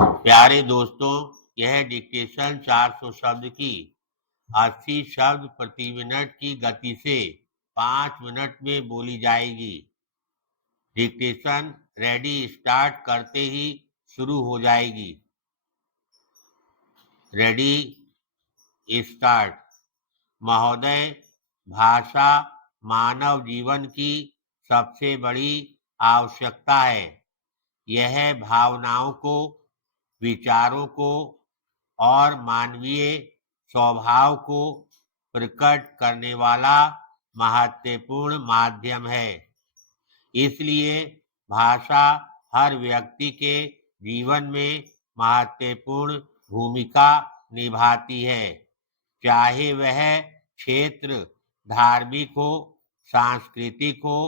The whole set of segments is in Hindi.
प्यारे दोस्तों, यह डिक्टेशन 400 शब्द की 80 शब्द प्रति मिनट की गति से 5 मिनट में बोली जाएगी। डिक्टेशन रेडी स्टार्ट करते ही शुरू हो जाएगी। Ready start. महोदय, भाषा मानव जीवन की सबसे बड़ी आवश्यकता है। यह भावनाओं को, विचारों को और मानवीय स्वभाव को प्रकट करने वाला महत्वपूर्ण माध्यम है। इसलिए भाषा हर व्यक्ति के जीवन में महत्वपूर्ण भूमिका निभाती है, चाहे वह क्षेत्र धार्मिक हो, सांस्कृतिक हो,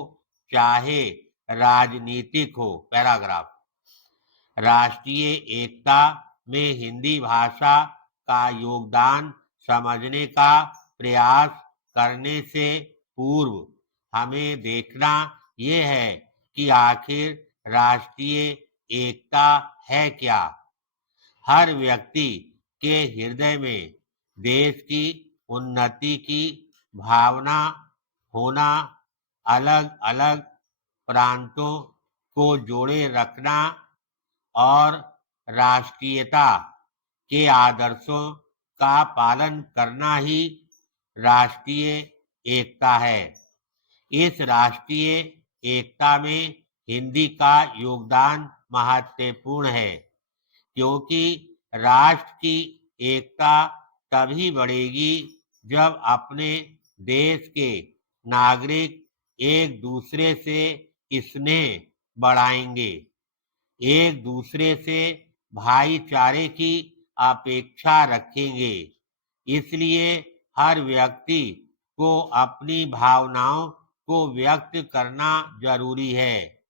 चाहे राजनीतिक हो। पैराग्राफ। राष्ट्रीय एकता में हिंदी भाषा का योगदान समझने का प्रयास करने से पूर्व हमें देखना ये है कि आखिर राष्ट्रीय एकता है क्या। हर व्यक्ति के हृदय में देश की उन्नति की भावना होना, अलग अलग प्रांतों को जोड़े रखना और राष्ट्रीयता के आदर्शों का पालन करना ही राष्ट्रीय एकता है। इस राष्ट्रीय एकता में हिंदी का योगदान महत्वपूर्ण है, क्योंकि राष्ट्र की एकता तभी बढ़ेगी जब अपने देश के नागरिक एक दूसरे से स्नेह बढ़ाएंगे, एक दूसरे से भाईचारे की अपेक्षा रखेंगे। इसलिए हर व्यक्ति को अपनी भावनाओं को व्यक्त करना जरूरी है,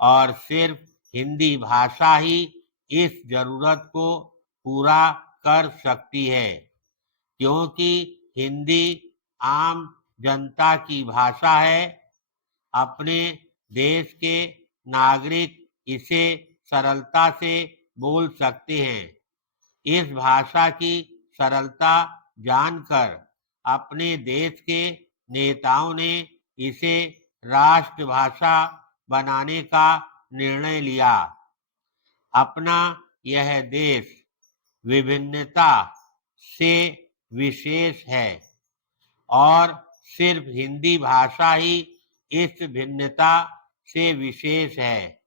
और सिर्फ हिंदी भाषा ही इस जरूरत को पूरा कर सकती है, क्योंकि हिंदी आम जनता की भाषा है। अपने देश के नागरिक इसे सरलता से बोल सकते हैं। इस भाषा की सरलता जानकर अपने देश के नेताओं ने इसे राष्ट्रभाषा बनाने का निर्णय लिया। अपना यह देश विभिन्नता से विशेष है, और सिर्फ हिंदी भाषा ही इस भिन्नता से विशेष है,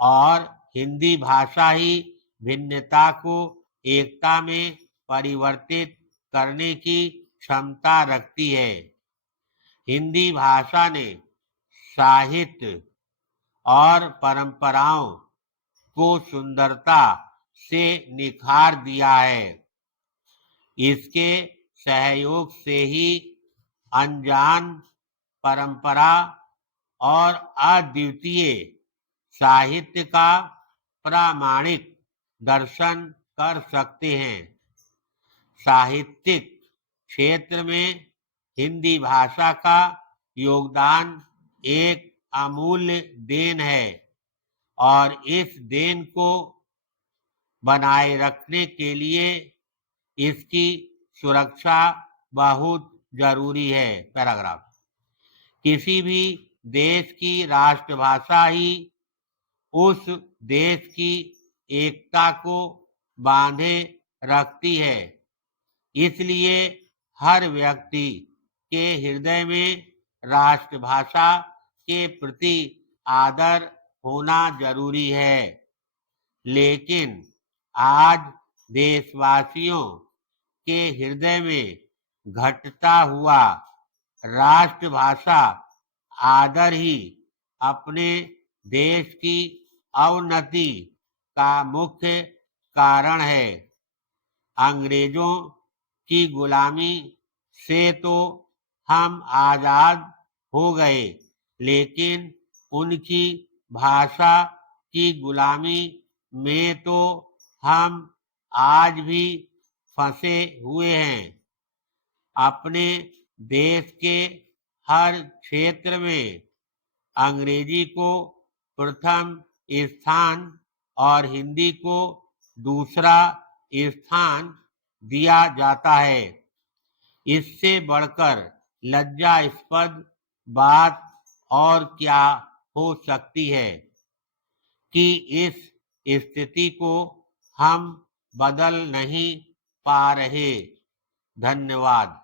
और हिंदी भाषा ही भिन्नता को एकता में परिवर्तित करने की क्षमता रखती है। हिंदी भाषा ने साहित्य और परंपराओं को सुंदरता से निखार दिया है। इसके सहयोग से ही अनजान परंपरा और अद्वितीय साहित्य का प्रामाणिक दर्शन कर सकते हैं। साहित्यिक क्षेत्र में हिंदी भाषा का योगदान एक अमूल्य देन है, और इस देन को बनाए रखने के लिए इसकी सुरक्षा बहुत जरूरी है। पैराग्राफ। किसी भी देश की राष्ट्रभाषा ही उस देश की एकता को बांधे रखती है। इसलिए हर व्यक्ति के हृदय में राष्ट्रभाषा के प्रति आदर होना जरूरी है। लेकिन आज देशवासियों के हृदय में घटता हुआ राष्ट्रभाषा आदर ही अपने देश की अवनति का मुख्य कारण है। अंग्रेजों की गुलामी से तो हम आजाद हो गए, लेकिन उनकी भाषा की गुलामी में तो हम आज भी फंसे हुए हैं। अपने देश के हर क्षेत्र में अंग्रेजी को प्रथम स्थान और हिंदी को दूसरा स्थान दिया जाता है। इससे बढ़कर लज्जास्पद बात और क्या हो सकती है कि इस स्थिति को हम बदल नहीं पा रहे। धन्यवाद।